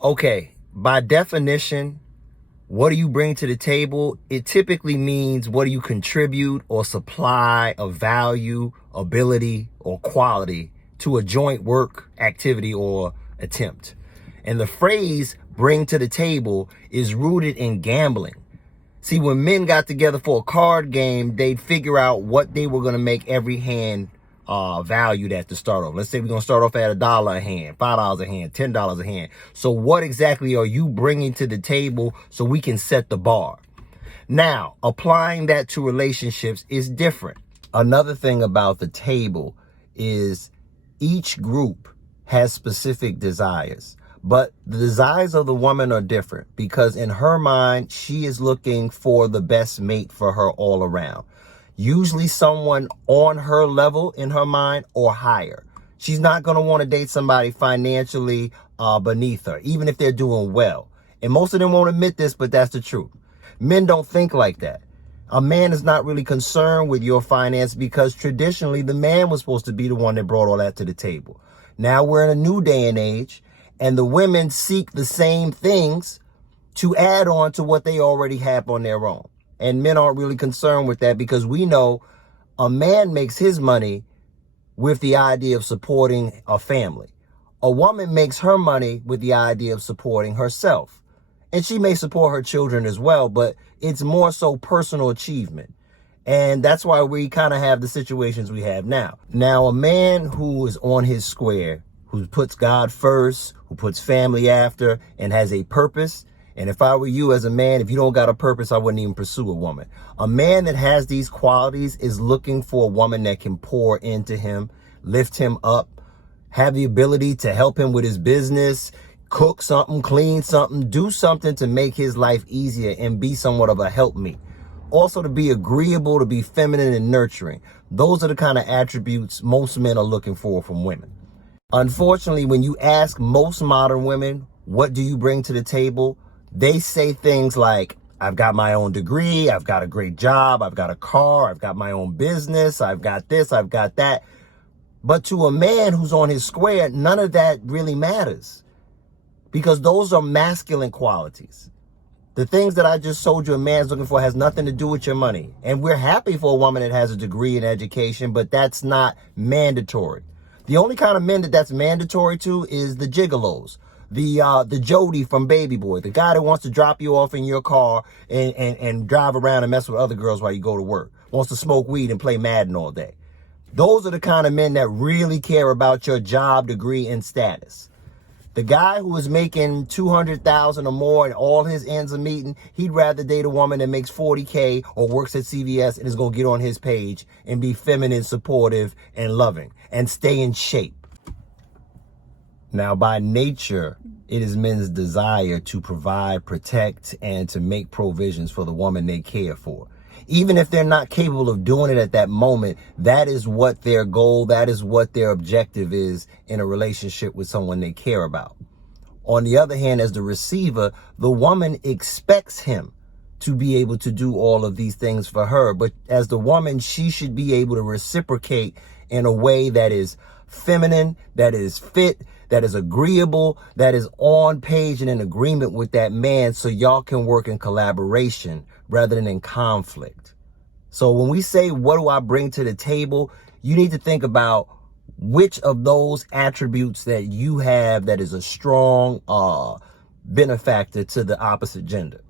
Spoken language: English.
Okay, by definition, what do you bring to the table? It typically means what do you contribute or supply of value, ability, or quality to a joint work, activity, or attempt. And the phrase bring to the table is rooted in gambling. See, when men got together for a card game, they'd figure out what they were going to make every hand valued at to start off. Let's say we're going to start off at $1 a hand, $5 a hand, $10 a hand. So what exactly are you bringing to the table so we can set the bar? Now, applying that to relationships is different. Another thing about the table is each group has specific desires. But the desires of the woman are different because in her mind, she is looking for the best mate for her all around. Usually someone on her level in her mind or higher. She's not going to want to date somebody financially beneath her, even if they're doing well. And most of them won't admit this, but that's the truth. Men don't think like that. A man is not really concerned with your finance because traditionally the man was supposed to be the one that brought all that to the table. Now we're in a new day and age, and the women seek the same things to add on to what they already have on their own. And men aren't really concerned with that because we know a man makes his money with the idea of supporting a family. A woman makes her money with the idea of supporting herself. And she may support her children as well, but it's more so personal achievement. And that's why we kind of have the situations we have now. Now, a man who is on his square, who puts God first, who puts family after, and has a purpose. And if I were you as a man, if you don't got a purpose, I wouldn't even pursue a woman. A man that has these qualities is looking for a woman that can pour into him, lift him up, have the ability to help him with his business, cook something, clean something, do something to make his life easier and be somewhat of a helpmeet. Also to be agreeable, to be feminine and nurturing. Those are the kind of attributes most men are looking for from women. Unfortunately, when you ask most modern women, what do you bring to the table? They say things like, I've got my own degree, I've got a great job, I've got a car, I've got my own business, I've got this, I've got that. But to a man who's on his square, none of that really matters because those are masculine qualities. The things that I just told you a man's looking for has nothing to do with your money. And we're happy for a woman that has a degree in education, but that's not mandatory. The only kind of men that's mandatory to is the gigolos. The Jody from Baby Boy, the guy that wants to drop you off in your car and drive around and mess with other girls while you go to work, wants to smoke weed and play Madden all day. Those are the kind of men that really care about your job, degree, and status. The guy who is making $200,000 or more and all his ends are meeting, he'd rather date a woman that makes $40K or works at CVS and is going to get on his page and be feminine, supportive, and loving and stay in shape. Now, by nature, it is men's desire to provide, protect, and to make provisions for the woman they care for. Even if they're not capable of doing it at that moment, that is what their goal, that is what their objective is in a relationship with someone they care about. On the other hand, as the receiver, the woman expects him to be able to do all of these things for her. But as the woman, she should be able to reciprocate in a way that is feminine, that is fit, that is agreeable, that is on page and in agreement with that man so y'all can work in collaboration rather than in conflict. So when we say, what do I bring to the table? You need to think about which of those attributes that you have that is a strong benefactor to the opposite gender.